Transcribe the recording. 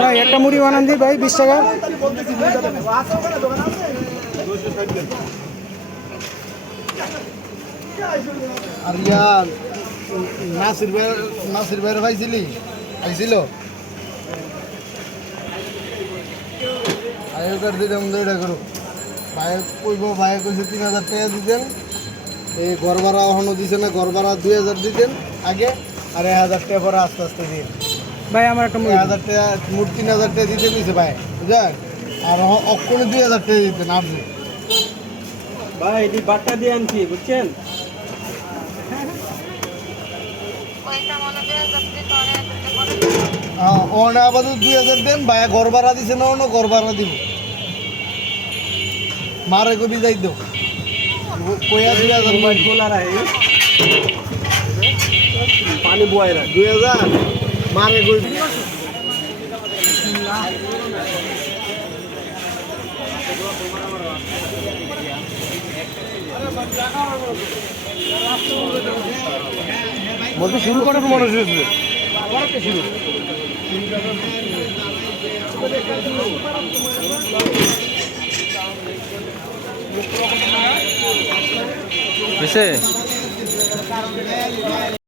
ভাই একটা মুড়ি বানান দিই ভাই 20 টাকা। আর ইয়া নাসির ভাইয়ের পাইছিলি আইছিল আয়োকার দিলাম দুইটা করো ভাই কইব ভাই কইছে 3000 টাকা দিতেন এই ঘর ভাড়া এখনো দিছে না ঘর ভাড়া 2000 দিতেন আগে আর 1000 টাকা পরে আস্তে আস্তে দিন ভাই আমার একটা মুড়ি 1000 টাকা মোট 3000 টাকা দিতে দিছে ভাই বুঝলেন আর অক্ষণে 2000 টাকা দিতেন আপনি ভাই এটি বাট্টা দিয়ে আনছি বুঝছেন ওনে আপাতত 2000 দেন ভাই ঘর ভাড়া দিছে না অন্য ঘর ভাড়া দিব মারে কবি যাই দো কইয়া 2000 মোবাইল খোলা রাখে পানি বয় রাখ 2000 মারে কই বলতে শুরু করে তো মনে হচ্ছে শুরু